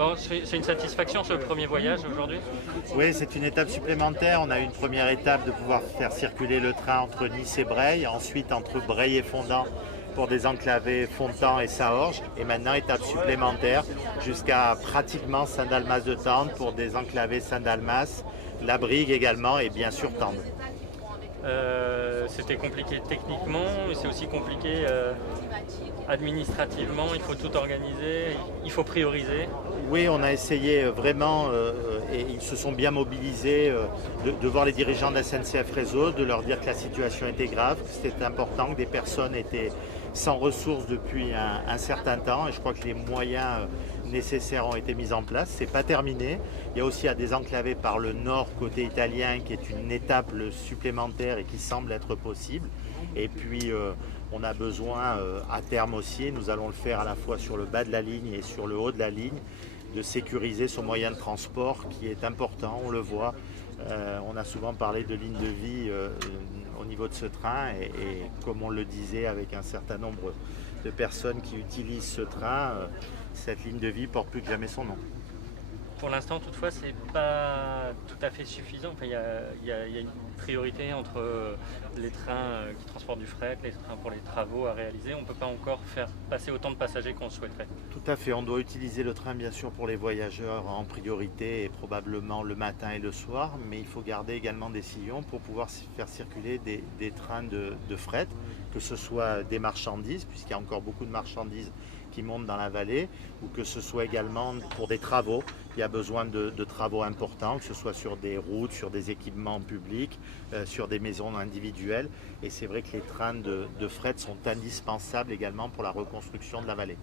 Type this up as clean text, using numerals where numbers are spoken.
Bon, c'est une satisfaction ce premier voyage aujourd'hui? Oui, c'est une étape supplémentaire. On a eu une première étape de pouvoir faire circuler le train entre Nice et Breil, ensuite entre Breil et Fondan pour désenclaver Fontan et Saorge. Et maintenant, étape supplémentaire jusqu'à pratiquement Saint-Dalmas-de-Tende pour désenclaver Saint-Dalmas, la Brigue également et bien sûr Tende. C'était compliqué techniquement, mais c'est aussi compliqué administrativement. Il faut tout organiser, il faut prioriser. Oui, on a essayé vraiment, et ils se sont bien mobilisés, de voir les dirigeants de la SNCF Réseau, de leur dire que la situation était grave, que c'était important, que des personnes étaient sans ressources depuis un certain temps. Et je crois que les moyens nécessaires ont été mis en place. C'est pas terminé. Il y a aussi à désenclaver par le nord côté italien, qui est une étape supplémentaire et qui semble être possible. Et puis on a besoin à terme aussi, et nous allons le faire à la fois sur le bas de la ligne et sur le haut de la ligne, de sécuriser son moyen de transport qui est important, on le voit. On a souvent parlé de ligne de vie au niveau de ce train et comme on le disait avec un certain nombre de personnes qui utilisent ce train, cette ligne de vie porte plus que jamais son nom. Pour l'instant, toutefois, c'est pas tout à fait suffisant. Enfin, il y a une priorité entre les trains qui transportent du fret, les trains pour les travaux à réaliser. On ne peut pas encore faire passer autant de passagers qu'on souhaiterait. Tout à fait, on doit utiliser le train bien sûr pour les voyageurs en priorité et probablement le matin et le soir, mais il faut garder également des sillons pour pouvoir faire circuler des trains de fret, que ce soit des marchandises, puisqu'il y a encore beaucoup de marchandises qui montent dans la vallée, ou que ce soit également pour des travaux. Il y a besoin de travaux importants, que ce soit sur des routes, sur des équipements publics, sur des maisons individuelles. Et c'est vrai que les trains de fret sont indispensables également pour la reconstruction de la vallée.